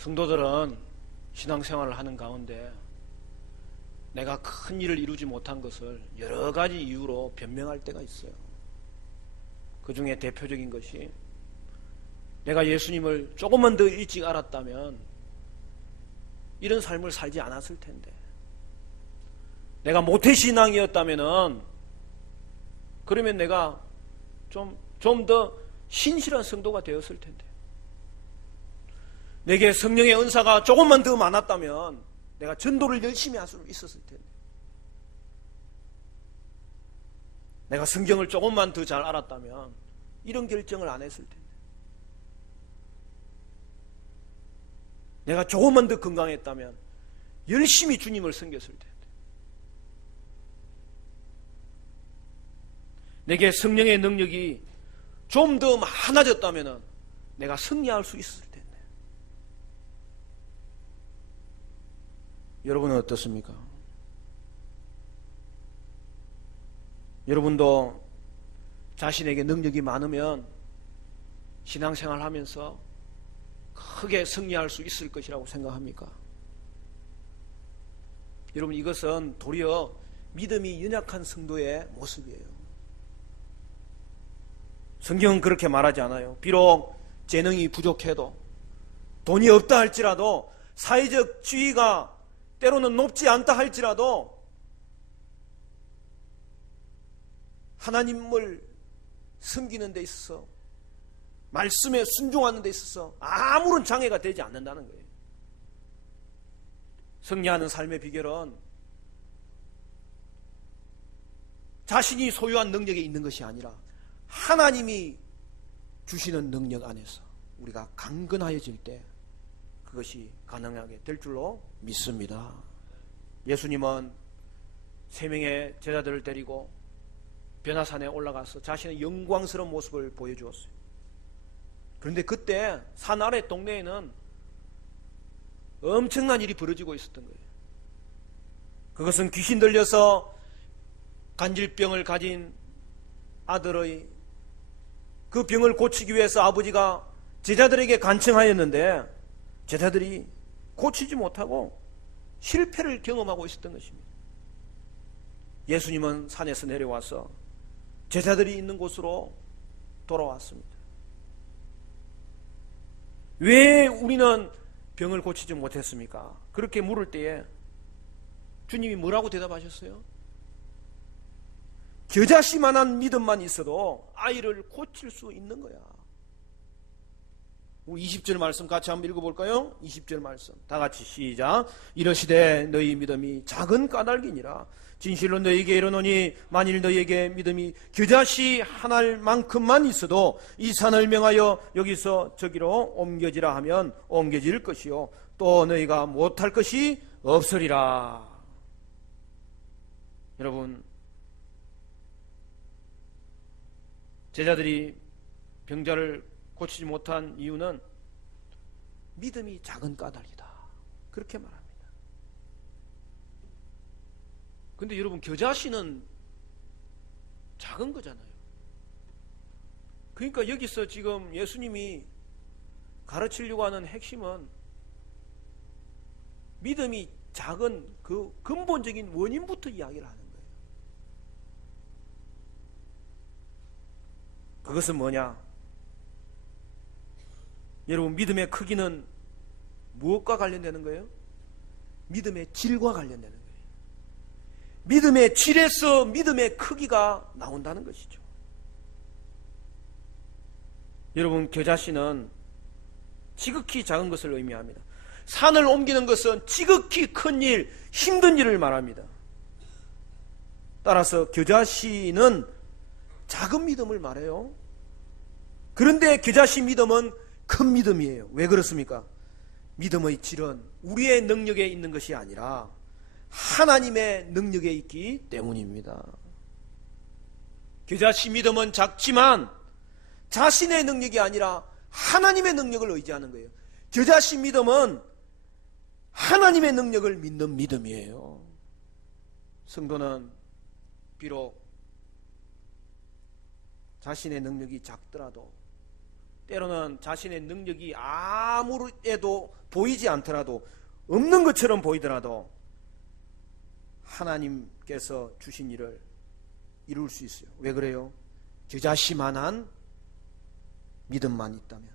성도들은 신앙생활을 하는 가운데 내가 큰 일을 이루지 못한 것을 여러 가지 이유로 변명할 때가 있어요. 그 중에 대표적인 것이 내가 예수님을 조금만 더 일찍 알았다면 이런 삶을 살지 않았을 텐데, 내가 모태신앙이었다면 그러면 내가 좀 더 신실한 성도가 되었을 텐데, 내게 성령의 은사가 조금만 더 많았다면 내가 전도를 열심히 할 수 있었을 텐데, 내가 성경을 조금만 더 잘 알았다면 이런 결정을 안 했을 텐데, 내가 조금만 더 건강했다면 열심히 주님을 섬겼을 텐데, 내게 성령의 능력이 좀 더 많아졌다면 내가 승리할 수 있었을 텐데. 여러분은 어떻습니까? 여러분도 자신에게 능력이 많으면 신앙생활 하면서 크게 승리할 수 있을 것이라고 생각합니까? 여러분, 이것은 도리어 믿음이 연약한 성도의 모습이에요. 성경은 그렇게 말하지 않아요. 비록 재능이 부족해도, 돈이 없다 할지라도, 사회적 지위가 때로는 높지 않다 할지라도 하나님을 섬기는 데 있어서, 말씀에 순종하는 데 있어서 아무런 장애가 되지 않는다는 거예요. 승리하는 삶의 비결은 자신이 소유한 능력에 있는 것이 아니라 하나님이 주시는 능력 안에서 우리가 강건하여질 때 그것이 가능하게 될 줄로 믿습니다. 예수님은 3명의 제자들을 데리고 변화산에 올라가서 자신의 영광스러운 모습을 보여주었어요. 그런데 그때 산 아래 동네에는 엄청난 일이 벌어지고 있었던 거예요. 그것은 귀신 들려서 간질병을 가진 아들의 그 병을 고치기 위해서 아버지가 제자들에게 간청하였는데 제자들이 고치지 못하고 실패를 경험하고 있었던 것입니다. 예수님은 산에서 내려와서 제자들이 있는 곳으로 돌아왔습니다. 왜 우리는 병을 고치지 못했습니까? 그렇게 물을 때에 주님이 뭐라고 대답하셨어요? 겨자씨만한 믿음만 있어도 아이를 고칠 수 있는 거야. 우리 20절 말씀 같이 한번 읽어볼까요? 20절 말씀 다 같이 시작. 이러시되 너희 믿음이 작은 까닭이니라. 진실로 너희에게 이르노니 만일 너희에게 믿음이 겨자씨 하나만큼만 있어도 이 산을 명하여 여기서 저기로 옮겨지라 하면 옮겨질 것이요 또 너희가 못할 것이 없으리라. 여러분, 제자들이 병자를 고치지 못한 이유는 믿음이 작은 까닭이다, 그렇게 말합니다. 근데 여러분, 겨자씨는 작은 거잖아요. 그러니까 여기서 지금 예수님이 가르치려고 하는 핵심은 믿음이 작은 그 근본적인 원인부터 이야기를 하는 거예요. 그것은 뭐냐? 여러분, 믿음의 크기는 무엇과 관련되는 거예요? 믿음의 질과 관련되는 거예요. 믿음의 질에서 믿음의 크기가 나온다는 것이죠. 여러분, 겨자씨는 지극히 작은 것을 의미합니다. 산을 옮기는 것은 지극히 큰 일, 힘든 일을 말합니다. 따라서 겨자씨는 작은 믿음을 말해요. 그런데 겨자씨 믿음은 큰 믿음이에요. 왜 그렇습니까? 믿음의 질은 우리의 능력에 있는 것이 아니라 하나님의 능력에 있기 때문입니다. 겨자씨 믿음은 작지만 자신의 능력이 아니라 하나님의 능력을 의지하는 거예요. 겨자씨 믿음은 하나님의 능력을 믿는 믿음이에요. 성도는 비록 자신의 능력이 작더라도 때로는 자신의 능력이 아무래도 보이지 않더라도, 없는 것처럼 보이더라도 하나님께서 주신 일을 이룰 수 있어요. 왜 그래요? 겨자씨만한 믿음만 있다면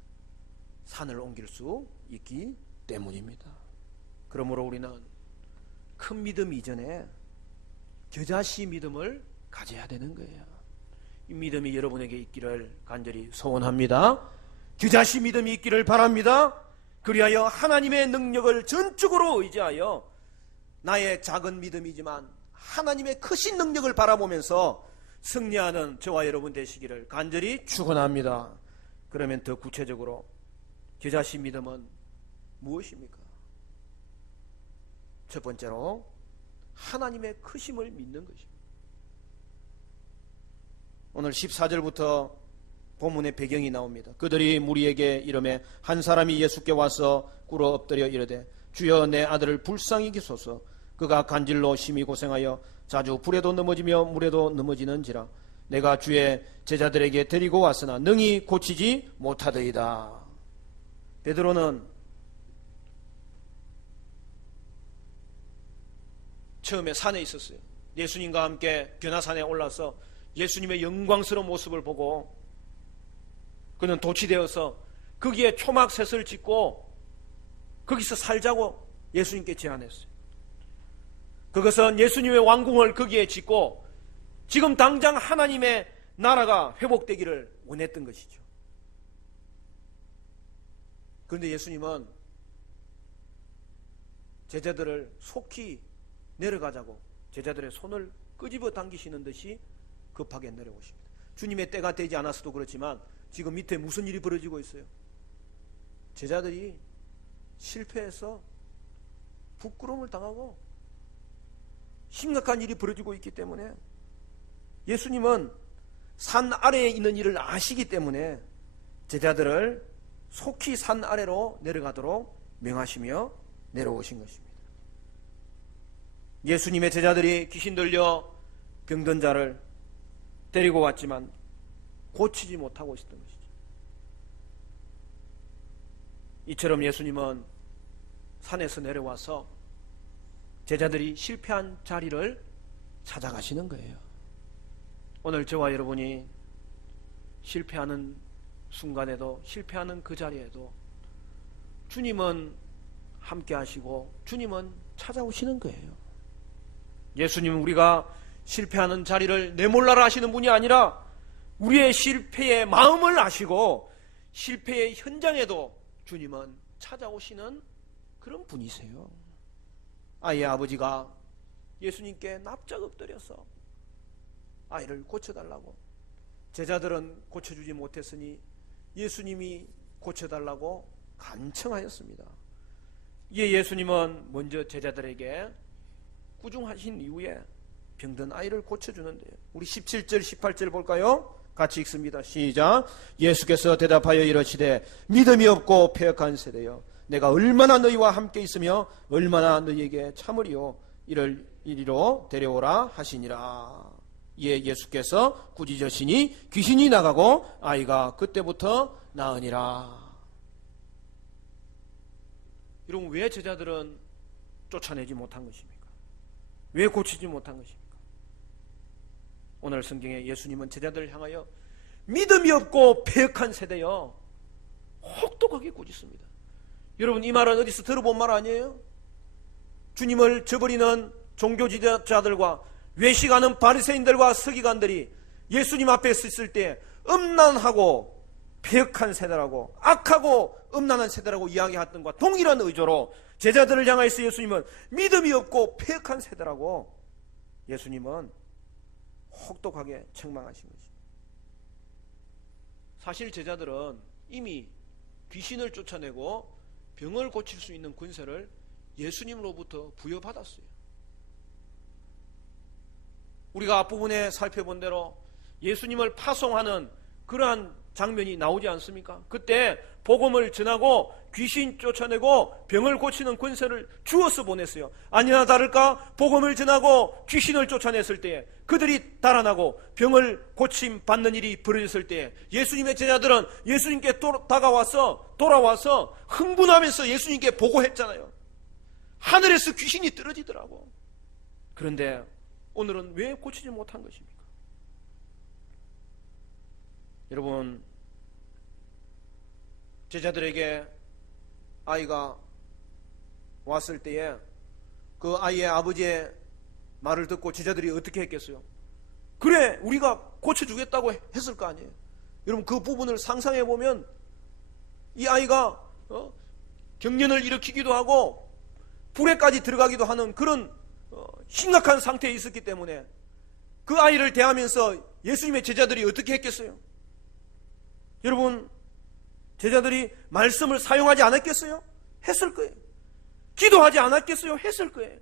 산을 옮길 수 있기 때문입니다. 그러므로 우리는 큰 믿음 이전에 겨자씨 믿음을 가져야 되는 거예요. 이 믿음이 여러분에게 있기를 간절히 소원합니다. 겨자씨 믿음이 있기를 바랍니다. 그리하여 하나님의 능력을 전적으로 의지하여 나의 작은 믿음이지만 하나님의 크신 능력을 바라보면서 승리하는 저와 여러분 되시기를 간절히 축원합니다. 그러면 더 구체적으로 겨자씨 믿음은 무엇입니까? 첫 번째로 하나님의 크심을 믿는 것입니다. 오늘 14절부터 본문의 배경이 나옵니다. 그들이 무리에게 이르매 한 사람이 예수께 와서 꿇어 엎드려 이르되 주여 내 아들을 불쌍히 여기소서. 그가 간질로 심히 고생하여 자주 불에도 넘어지며 물에도 넘어지는지라. 내가 주의 제자들에게 데리고 왔으나 능히 고치지 못하더이다. 베드로는 처음에 산에 있었어요. 예수님과 함께 변화산에 올라서 예수님의 영광스러운 모습을 보고 그는 도취되어서 거기에 초막셋을 짓고 거기서 살자고 예수님께 제안했어요. 그것은 예수님의 왕궁을 거기에 짓고 지금 당장 하나님의 나라가 회복되기를 원했던 것이죠. 그런데 예수님은 제자들을 속히 내려가자고 제자들의 손을 끄집어 당기시는 듯이 급하게 내려오십니다. 주님의 때가 되지 않았어도 그렇지만 지금 밑에 무슨 일이 벌어지고 있어요? 제자들이 실패해서 부끄러움을 당하고 심각한 일이 벌어지고 있기 때문에 예수님은 산 아래에 있는 일을 아시기 때문에 제자들을 속히 산 아래로 내려가도록 명하시며 내려오신 것입니다. 예수님의 제자들이 귀신 들려 병든 자를 데리고 왔지만 고치지 못하고 있었던 것이죠. 이처럼 예수님은 산에서 내려와서 제자들이 실패한 자리를 찾아가시는 거예요. 오늘 저와 여러분이 실패하는 순간에도 실패하는 그 자리에도 주님은 함께 하시고 주님은 찾아오시는 거예요. 예수님은 우리가 실패하는 자리를 내몰라라 하시는 분이 아니라 우리의 실패의 마음을 아시고 실패의 현장에도 주님은 찾아오시는 그런 분이세요. 아이의 아버지가 예수님께 납작 엎드려서 아이를 고쳐달라고, 제자들은 고쳐주지 못했으니 예수님이 고쳐달라고 간청하였습니다. 이에 예수님은 먼저 제자들에게 꾸중하신 이후에 병든 아이를 고쳐주는데요. 우리 17절 18절 볼까요? 같이 읽습니다. 시작. 예수께서 대답하여 이르시되 믿음이 없고 패역한 세대여, 내가 얼마나 너희와 함께 있으며 얼마나 너희에게 참으리요, 이를 이리로 데려오라 하시니라. 이에 예수께서 꾸짖으시니 귀신이 나가고 아이가 그때부터 나으니라. 여러분, 왜 제자들은 쫓아내지 못한 것입니까? 왜 고치지 못한 것입니까? 오늘 성경에 예수님은 제자들을 향하여 믿음이 없고 패역한 세대여 혹독하게 꾸짖습니다. 여러분, 이 말은 어디서 들어본 말 아니에요? 주님을 저버리는 종교지도자들과 외식하는 바리새인들과 서기관들이 예수님 앞에 섰을 때 음란하고 패역한 세대라고, 악하고 음란한 세대라고 이야기했던 것과 동일한 의조로 제자들을 향해서 예수님은 믿음이 없고 패역한 세대라고 예수님은 혹독하게 책망하신 것입니다. 사실 제자들은 이미 귀신을 쫓아내고 병을 고칠 수 있는 권세를 예수님으로부터 부여받았어요. 우리가 앞부분에 살펴본 대로 예수님을 파송하는 그러한 장면이 나오지 않습니까? 그때 복음을 전하고 귀신 쫓아내고 병을 고치는 권세를 주어서 보냈어요. 아니나 다를까 복음을 전하고 귀신을 쫓아냈을 때에 그들이 달아나고 병을 고침 받는 일이 벌어졌을 때에 예수님의 제자들은 예수님께 돌아와서 흥분하면서 예수님께 보고했잖아요. 하늘에서 귀신이 떨어지더라고. 그런데 오늘은 왜 고치지 못한 것입니까? 여러분, 제자들에게 아이가 왔을 때에 그 아이의 아버지의 말을 듣고 제자들이 어떻게 했겠어요? 그래, 우리가 고쳐주겠다고 했을 거 아니에요. 여러분, 그 부분을 상상해 보면 이 아이가 경련을 일으키기도 하고 불에까지 들어가기도 하는 그런 심각한 상태에 있었기 때문에 그 아이를 대하면서 예수님의 제자들이 어떻게 했겠어요? 여러분, 제자들이 말씀을 사용하지 않았겠어요? 했을 거예요. 기도하지 않았겠어요? 했을 거예요.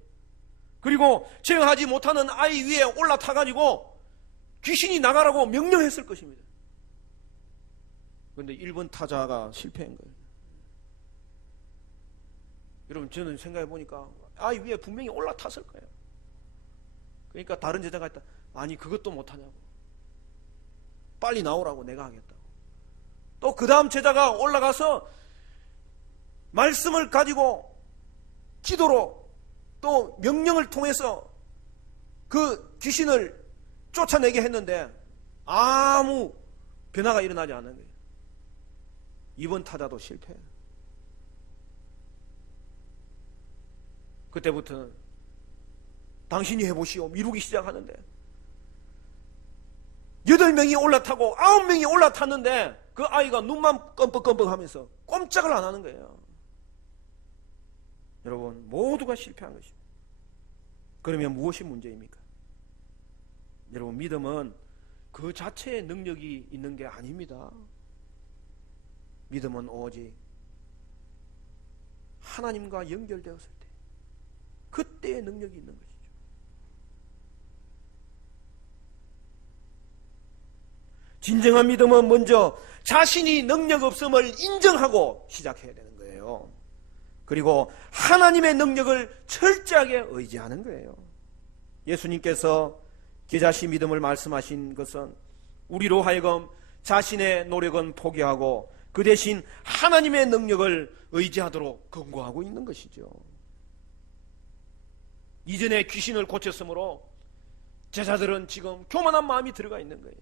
그리고 제어하지 못하는 아이 위에 올라타가지고 귀신이 나가라고 명령했을 것입니다. 그런데 1번 타자가 실패한 거예요. 여러분, 저는 생각해 보니까 아이 위에 분명히 올라탔을 거예요. 그러니까 다른 제자가 했다. 아니, 그것도 못하냐고. 빨리 나오라고 내가 하겠다고. 또 그 다음 제자가 올라가서 말씀을 가지고 기도로 또 명령을 통해서 그 귀신을 쫓아내게 했는데 아무 변화가 일어나지 않는 거예요. 이번 타자도 실패. 그때부터는 당신이 해보시오 미루기 시작하는데 8명이 올라타고 9명이 올라탔는데 그 아이가 눈만 껌뻑껌뻑 하면서 꼼짝을 안 하는 거예요. 여러분, 모두가 실패한 것입니다. 그러면 무엇이 문제입니까? 여러분, 믿음은 그 자체의 능력이 있는 게 아닙니다. 믿음은 오직 하나님과 연결되었을 때 그때의 능력이 있는 것이죠. 진정한 믿음은 먼저 자신이 능력 없음을 인정하고 시작해야 되는 거예요. 그리고 하나님의 능력을 철저하게 의지하는 거예요. 예수님께서 겨자씨 믿음을 말씀하신 것은 우리로 하여금 자신의 노력은 포기하고 그 대신 하나님의 능력을 의지하도록 권고하고 있는 것이죠. 이전에 귀신을 고쳤으므로 제자들은 지금 교만한 마음이 들어가 있는 거예요.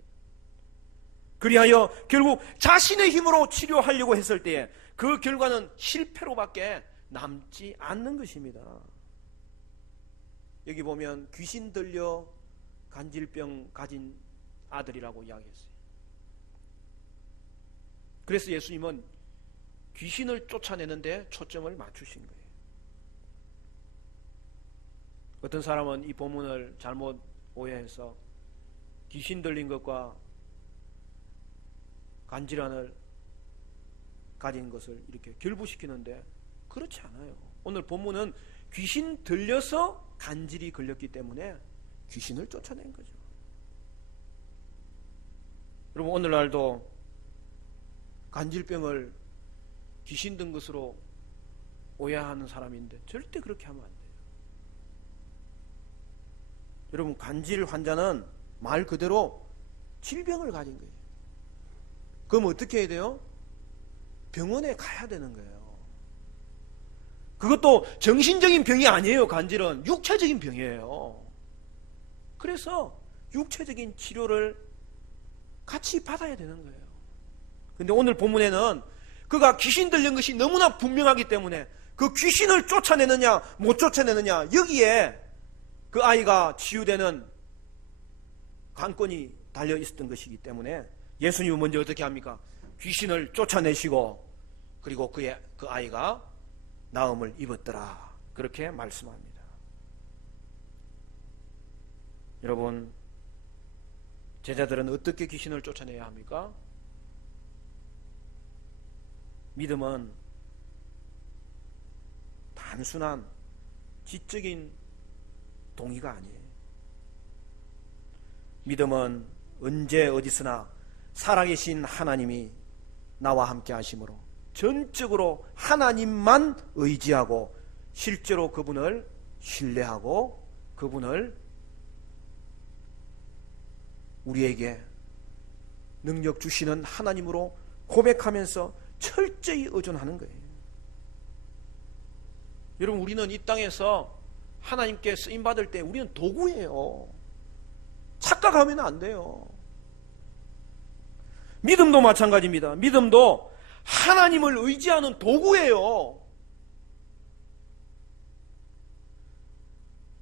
그리하여 결국 자신의 힘으로 치료하려고 했을 때에 그 결과는 실패로밖에 남지 않는 것입니다. 여기 보면 귀신 들려 간질병 가진 아들이라고 이야기했어요. 그래서 예수님은 귀신을 쫓아내는데 초점을 맞추신 거예요. 어떤 사람은 이 본문을 잘못 오해해서 귀신 들린 것과 간질환을 가진 것을 이렇게 결부시키는데 그렇지 않아요. 오늘 본문은 귀신 들려서 간질이 걸렸기 때문에 귀신을 쫓아낸 거죠. 여러분, 오늘날도 간질병을 귀신 든 것으로 오해하는 사람인데 절대 그렇게 하면 안 돼요. 여러분, 간질 환자는 말 그대로 질병을 가진 거예요. 그럼 어떻게 해야 돼요? 병원에 가야 되는 거예요. 그것도 정신적인 병이 아니에요. 간질은 육체적인 병이에요. 그래서 육체적인 치료를 같이 받아야 되는 거예요. 근데 오늘 본문에는 그가 귀신 들린 것이 너무나 분명하기 때문에 그 귀신을 쫓아내느냐 못 쫓아내느냐 여기에 그 아이가 치유되는 관건이 달려 있었던 것이기 때문에 예수님은 먼저 어떻게 합니까? 귀신을 쫓아내시고 그리고 그 아이가 나음을 입었더라, 그렇게 말씀합니다. 여러분, 제자들은 어떻게 귀신을 쫓아내야 합니까? 믿음은 단순한 지적인 동의가 아니에요. 믿음은 언제 어디서나 살아계신 하나님이 나와 함께 하심으로 전적으로 하나님만 의지하고 실제로 그분을 신뢰하고 그분을 우리에게 능력 주시는 하나님으로 고백하면서 철저히 의존하는 거예요. 여러분, 우리는 이 땅에서 하나님께 쓰임받을 때 우리는 도구예요. 착각하면 안 돼요. 믿음도 마찬가지입니다. 믿음도 하나님을 의지하는 도구예요.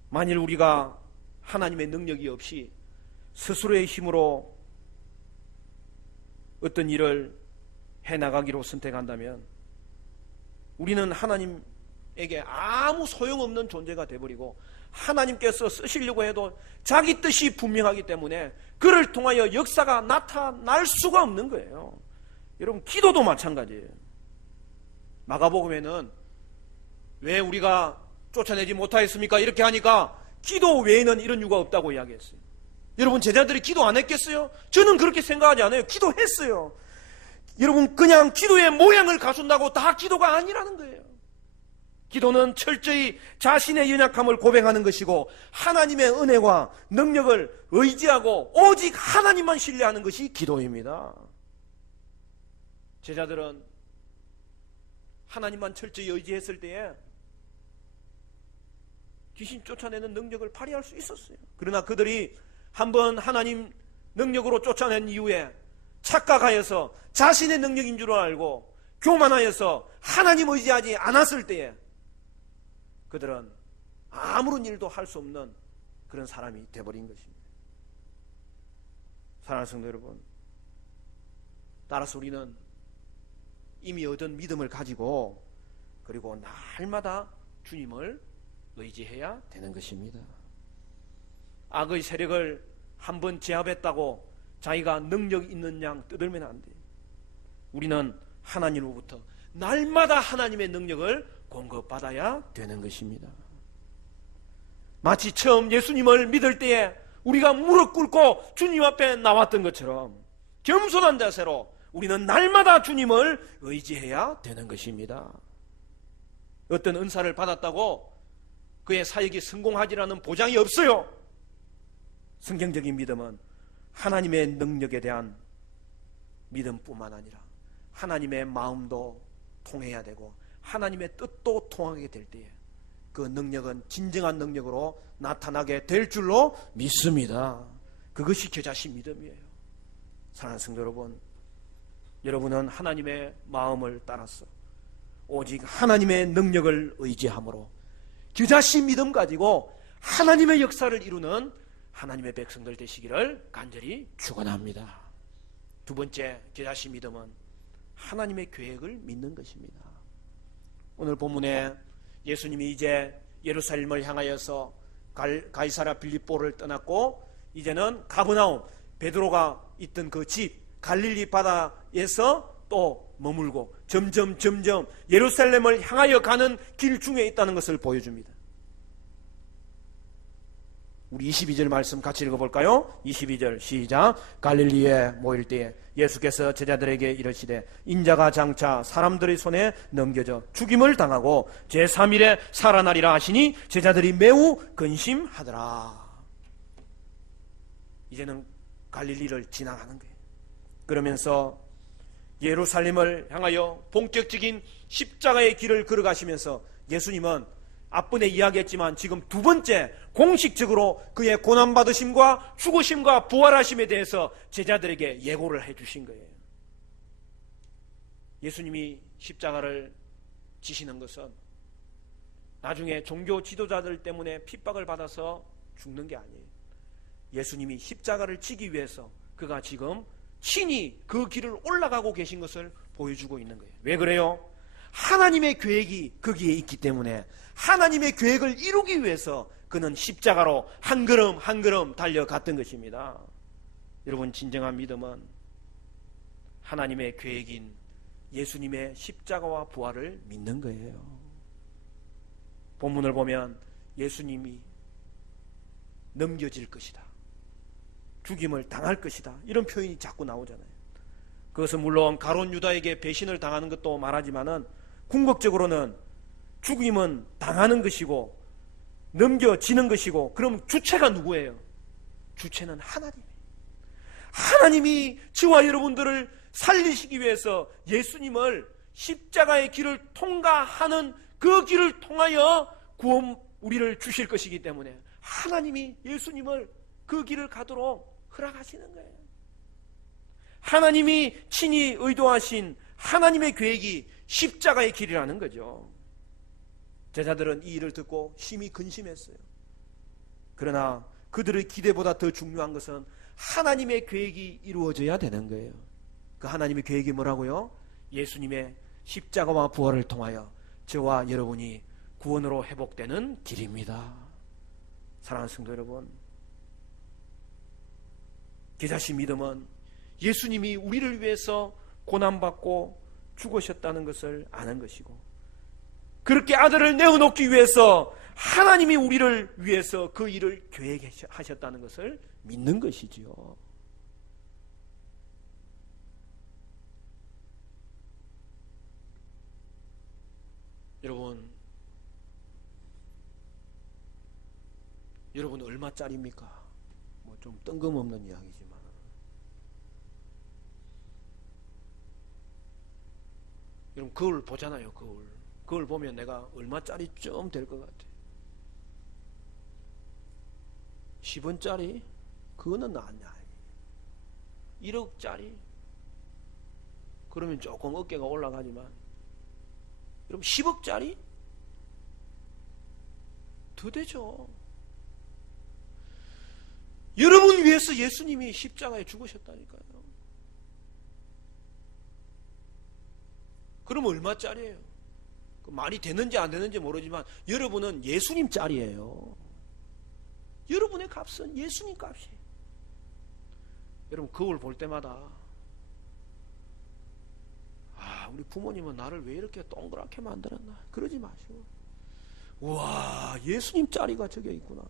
만일 우리가 하나님의 능력이 없이 스스로의 힘으로 어떤 일을 해나가기로 선택한다면 우리는 하나님에게 아무 소용없는 존재가 되어버리고 하나님께서 쓰시려고 해도 자기 뜻이 분명하기 때문에 그를 통하여 역사가 나타날 수가 없는 거예요. 여러분, 기도도 마찬가지예요. 마가복음에는 왜 우리가 쫓아내지 못하였습니까? 이렇게 하니까 기도 외에는 이런 이유가 없다고 이야기했어요. 여러분, 제자들이 기도 안 했겠어요? 저는 그렇게 생각하지 않아요. 기도했어요. 여러분, 그냥 기도의 모양을 갖춘다고 다 기도가 아니라는 거예요. 기도는 철저히 자신의 연약함을 고백하는 것이고 하나님의 은혜와 능력을 의지하고 오직 하나님만 신뢰하는 것이 기도입니다. 제자들은 하나님만 철저히 의지했을 때에 귀신 쫓아내는 능력을 발휘할 수 있었어요. 그러나 그들이 한번 하나님 능력으로 쫓아낸 이후에 착각하여서 자신의 능력인 줄 알고 교만하여서 하나님 의지하지 않았을 때에 그들은 아무런 일도 할 수 없는 그런 사람이 되어버린 것입니다. 사랑하는 성도 여러분, 따라서 우리는 이미 얻은 믿음을 가지고 그리고 날마다 주님을 의지해야 되는 것입니다. 악의 세력을 한번 제압했다고 자기가 능력 있는 양 떠들면 안 돼요. 우리는 하나님으로부터 날마다 하나님의 능력을 공급받아야 되는 것입니다. 마치 처음 예수님을 믿을 때에 우리가 무릎 꿇고 주님 앞에 나왔던 것처럼 겸손한 자세로 우리는 날마다 주님을 의지해야 되는 것입니다. 어떤 은사를 받았다고 그의 사역이 성공하지라는 보장이 없어요. 성경적인 믿음은 하나님의 능력에 대한 믿음뿐만 아니라 하나님의 마음도 통해야 되고 하나님의 뜻도 통하게 될 때에 그 능력은 진정한 능력으로 나타나게 될 줄로 믿습니다. 그것이 겨자씨 믿음이에요. 사랑하는 성도 여러분, 여러분은 하나님의 마음을 따라서 오직 하나님의 능력을 의지함으로 겨자씨 믿음 가지고 하나님의 역사를 이루는 하나님의 백성들 되시기를 간절히 축원합니다. 두 번째 겨자씨 믿음은 하나님의 계획을 믿는 것입니다. 오늘 본문에 예수님이 이제 예루살렘을 향하여서 가이사랴 빌립보를 떠났고 이제는 가버나움, 베드로가 있던 그 집 갈릴리 바다에서 또 머물고 점점 예루살렘을 향하여 가는 길 중에 있다는 것을 보여줍니다. 우리 22절 말씀 같이 읽어볼까요? 22절 시작. 갈릴리에 모일 때에 예수께서 제자들에게 이르시되 인자가 장차 사람들의 손에 넘겨져 죽임을 당하고 제3일에 살아나리라 하시니 제자들이 매우 근심하더라. 이제는 갈릴리를 지나가는 거예요. 그러면서 예루살렘을 향하여 본격적인 십자가의 길을 걸어가시면서 예수님은 앞번에 이야기했지만 지금 두 번째 공식적으로 그의 고난받으심과 죽으심과 부활하심에 대해서 제자들에게 예고를 해주신 거예요. 예수님이 십자가를 지시는 것은 나중에 종교 지도자들 때문에 핍박을 받아서 죽는 게 아니에요. 예수님이 십자가를 지기 위해서 그가 지금 친히 그 길을 올라가고 계신 것을 보여주고 있는 거예요. 왜 그래요? 하나님의 계획이 거기에 있기 때문에 하나님의 계획을 이루기 위해서 그는 십자가로 한 걸음 한 걸음 달려갔던 것입니다. 여러분, 진정한 믿음은 하나님의 계획인 예수님의 십자가와 부활을 믿는 거예요. 본문을 보면 예수님이 넘겨질 것이다, 죽임을 당할 것이다, 이런 표현이 자꾸 나오잖아요. 그것은 물론 가룟 유다에게 배신을 당하는 것도 말하지만은 궁극적으로는 죽임은 당하는 것이고 넘겨지는 것이고, 그럼 주체가 누구예요? 주체는 하나님이에요. 하나님이 저와 여러분들을 살리시기 위해서 예수님을 십자가의 길을 통과하는 그 길을 통하여 구원 우리를 주실 것이기 때문에 하나님이 예수님을 그 길을 가도록 허락하시는 거예요. 하나님이 친히 의도하신 하나님의 계획이 십자가의 길이라는 거죠. 제자들은 이 일을 듣고 심히 근심했어요. 그러나 그들의 기대보다 더 중요한 것은 하나님의 계획이 이루어져야 되는 거예요. 그 하나님의 계획이 뭐라고요? 예수님의 십자가와 부활을 통하여 저와 여러분이 구원으로 회복되는 길입니다. 사랑하는 성도 여러분, 겨자씨 믿음은 예수님이 우리를 위해서 고난받고 죽으셨다는 것을 아는 것이고, 그렇게 아들을 내어놓기 위해서 하나님이 우리를 위해서 그 일을 계획하셨다는 것을 믿는 것이지요. 여러분 얼마짜리입니까? 뭐 좀 뜬금없는 이야기지만, 여러분 거울 보잖아요. 거울 보면 내가 얼마짜리쯤 될 것 같아요. 10원짜리? 그거는 아니야. 1억짜리? 그러면 조금 어깨가 올라가지만, 여러분 10억짜리? 더 되죠. 여러분 위해서 예수님이 십자가에 죽으셨다니까요. 그럼 얼마짜리예요? 말이 되는지 안 되는지 모르지만 여러분은 예수님 짤이에요. 여러분의 값은 예수님 값이에요. 여러분 거울 볼 때마다 우리 부모님은 나를 왜 이렇게 동그랗게 만들었나 그러지 마시고, 우와 예수님 짤이가 저게 있구나.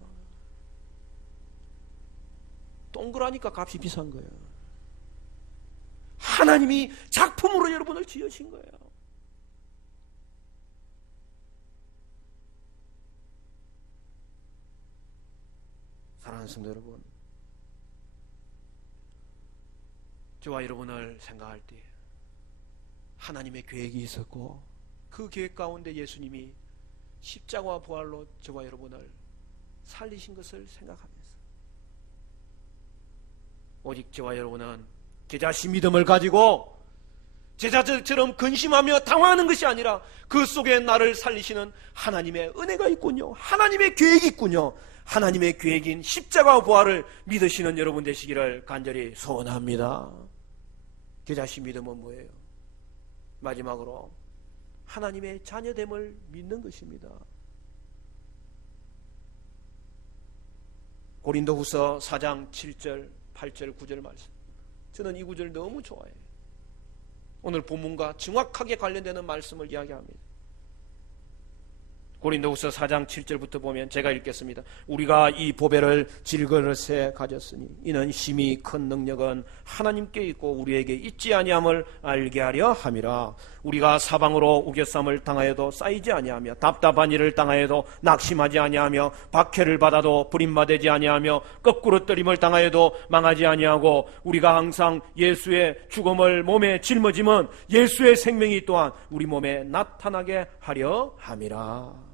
동그라니까 값이 비싼 거예요. 하나님이 작품으로 여러분을 지으신 거예요. 사랑하는 성도 여러분, 저와 여러분을 생각할 때 하나님의 계획이 있었고, 그 계획 가운데 예수님이 십자가와 부활로 저와 여러분을 살리신 것을 생각하면서, 오직 저와 여러분은 겨자씨 믿음을 가지고 제자들처럼 근심하며 당황하는 것이 아니라 그 속에 나를 살리시는 하나님의 은혜가 있군요. 하나님의 계획이 있군요. 하나님의 계획인 십자가와 부활을 믿으시는 여러분 되시기를 간절히 소원합니다. 겨자씨 믿음은 뭐예요? 마지막으로 하나님의 자녀됨을 믿는 것입니다. 고린도후서 4장 7절 8절 9절 말씀, 저는 이 구절 너무 좋아해요. 오늘 본문과 정확하게 관련되는 말씀을 이야기합니다. 고린도후서 4장 7절부터 보면 제가 읽겠습니다. 우리가 이 보배를 질그릇에 가졌으니 이는 심히 큰 능력은 하나님께 있고 우리에게 있지 아니함을 알게 하려 함이라. 우리가 사방으로 우겨쌈을 당하여도 쌓이지 아니하며 답답한 일을 당하여도 낙심하지 아니하며 박해를 받아도 버림받지 아니하며 거꾸로 뜨림을 당하여도 망하지 아니하고, 우리가 항상 예수의 죽음을 몸에 짊어지면 예수의 생명이 또한 우리 몸에 나타나게 하려 함이라.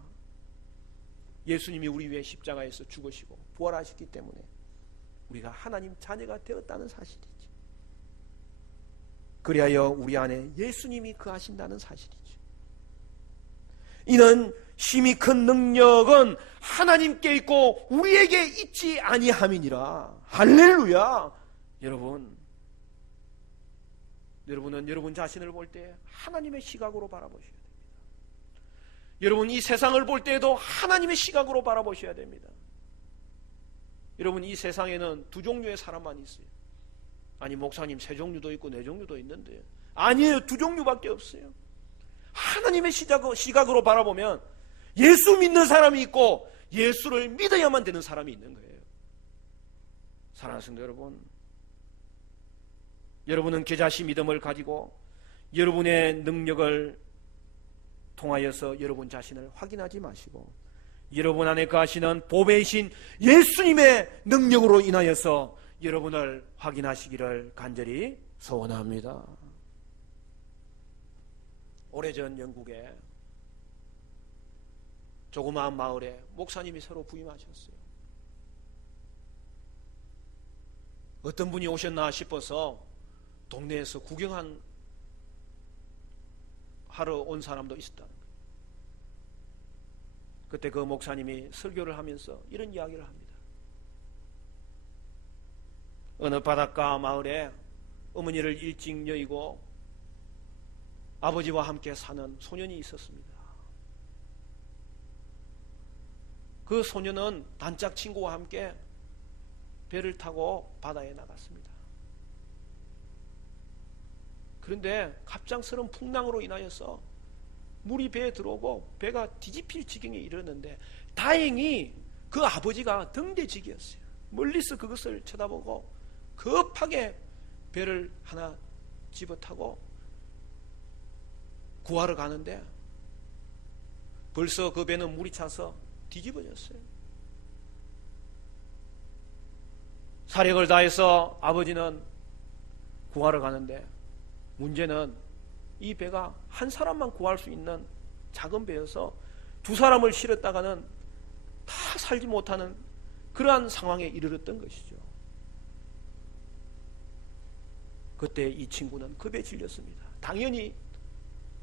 예수님이 우리 위해 십자가에서 죽으시고 부활하셨기 때문에 우리가 하나님 자녀가 되었다는 사실이죠. 그리하여 우리 안에 예수님이 거하신다는 사실이죠. 이는 심히 큰 능력은 하나님께 있고 우리에게 있지 아니함이니라. 할렐루야. 여러분은 여러분 자신을 볼 때 하나님의 시각으로 바라보셔야 됩니다. 여러분 이 세상을 볼 때에도 하나님의 시각으로 바라보셔야 됩니다. 여러분 이 세상에는 두 종류의 사람만 있어요. 아니 목사님 세 종류도 있고 네 종류도 있는데, 아니에요. 두 종류밖에 없어요. 하나님의 시각으로 바라보면 예수 믿는 사람이 있고 예수를 믿어야만 되는 사람이 있는 거예요. 사랑하는 성도 여러분, 여러분은 겨자씨 믿음을 가지고 여러분의 능력을 통하여서 여러분 자신을 확인하지 마시고 여러분 안에 거하시는 보배이신 예수님의 능력으로 인하여서 여러분을 확인하시기를 간절히 소원합니다. 오래전 영국에 조그마한 마을에 목사님이 새로 부임하셨어요. 어떤 분이 오셨나 싶어서 동네에서 구경하러 온 사람도 있었다는 거예요. 그때 그 목사님이 설교를 하면서 이런 이야기를 합니다. 어느 바닷가 마을에 어머니를 일찍 여의고 아버지와 함께 사는 소년이 있었습니다. 그 소년은 단짝 친구와 함께 배를 타고 바다에 나갔습니다. 그런데 갑작스러운 풍랑으로 인하여서 물이 배에 들어오고 배가 뒤집힐 지경에 이르렀는데 다행히 그 아버지가 등대지기였어요. 멀리서 그것을 쳐다보고 급하게 배를 하나 집어타고 구하러 가는데 벌써 그 배는 물이 차서 뒤집어졌어요. 사력을 다해서 아버지는 구하러 가는데 문제는 이 배가 한 사람만 구할 수 있는 작은 배여서 두 사람을 실었다가는 다 살지 못하는 그러한 상황에 이르렀던 것이죠. 그때 이 친구는 급에 질렸습니다. 당연히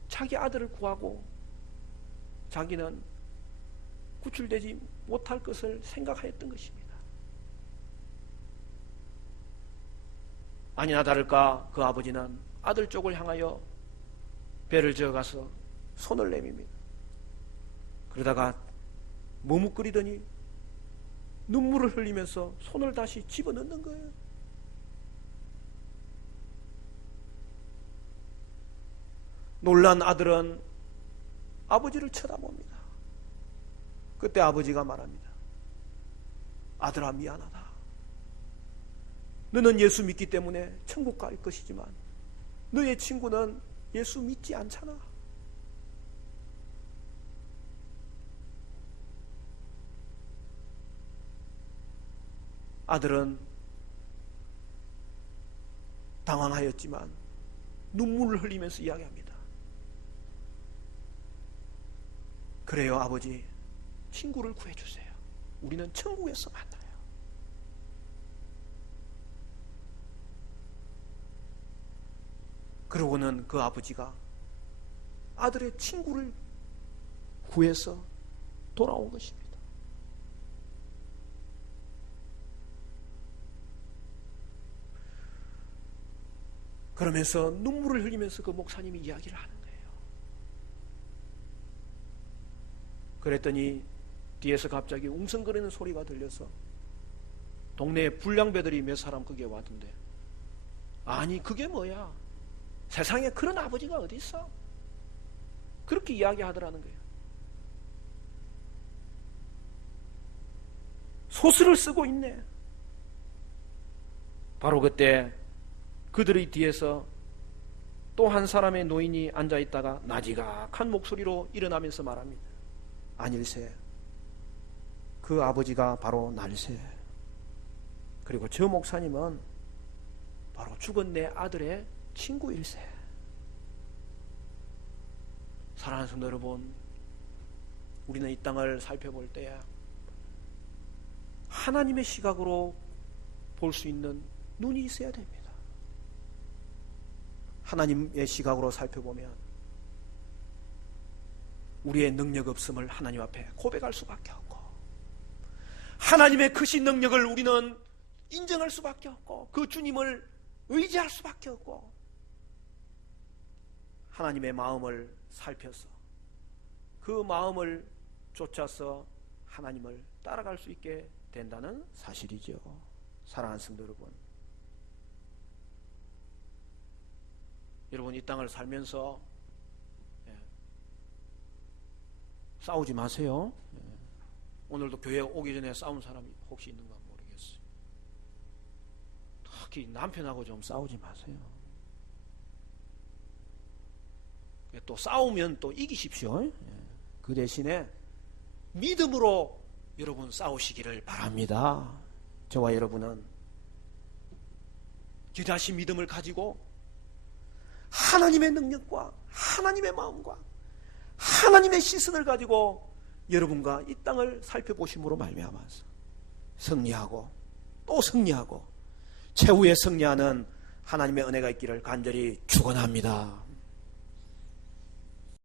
자기 아들을 구하고 자기는 구출되지 못할 것을 생각하였던 것입니다. 아니나 다를까 그 아버지는 아들 쪽을 향하여 배를 저어가서 손을 내밉니다. 그러다가 머뭇거리더니 눈물을 흘리면서 손을 다시 집어넣는 거예요. 놀란 아들은 아버지를 쳐다봅니다. 그때 아버지가 말합니다. 아들아, 미안하다. 너는 예수 믿기 때문에 천국 갈 것이지만 너의 친구는 예수 믿지 않잖아. 아들은 당황하였지만 눈물을 흘리면서 이야기합니다. 그래요, 아버지. 친구를 구해주세요. 우리는 천국에서 만나요. 그러고는 그 아버지가 아들의 친구를 구해서 돌아온 것입니다. 그러면서 눈물을 흘리면서 그 목사님이 이야기를 하는 거예요. 그랬더니 뒤에서 갑자기 웅성거리는 소리가 들려서 동네에 불량배들이 몇 사람 그게 왔던데, 아니 그게 뭐야? 세상에 그런 아버지가 어디 있어? 그렇게 이야기하더라는 거예요. 소설을 쓰고 있네. 바로 그때 그들의 뒤에서 또 한 사람의 노인이 앉아있다가 나지각한 목소리로 일어나면서 말합니다. 아닐세, 그 아버지가 바로 날세. 그리고 저 목사님은 바로 죽은 내 아들의 친구일세. 사랑하는 성도 여러분, 우리는 이 땅을 살펴볼 때 하나님의 시각으로 볼 수 있는 눈이 있어야 됩니다. 하나님의 시각으로 살펴보면 우리의 능력 없음을 하나님 앞에 고백할 수밖에 없고, 하나님의 크신 능력을 우리는 인정할 수밖에 없고, 그 주님을 의지할 수밖에 없고, 하나님의 마음을 살펴서 그 마음을 쫓아서 하나님을 따라갈 수 있게 된다는 사실이죠. 사랑하는 성도 여러분, 여러분 이 땅을 살면서 싸우지 마세요. 오늘도 교회 오기 전에 싸운 사람이 혹시 있는가 모르겠어요. 특히 남편하고 좀 싸우지 마세요. 또 싸우면 또 이기십시오. 그 대신에 믿음으로 여러분 싸우시기를 바랍니다. 저와 여러분은 겨자씨 믿음을 가지고 하나님의 능력과 하나님의 마음과 하나님의 시선을 가지고 여러분과 이 땅을 살펴보심으로 말미암아서 승리하고 또 승리하고 최후의 승리하는 하나님의 은혜가 있기를 간절히 축원합니다.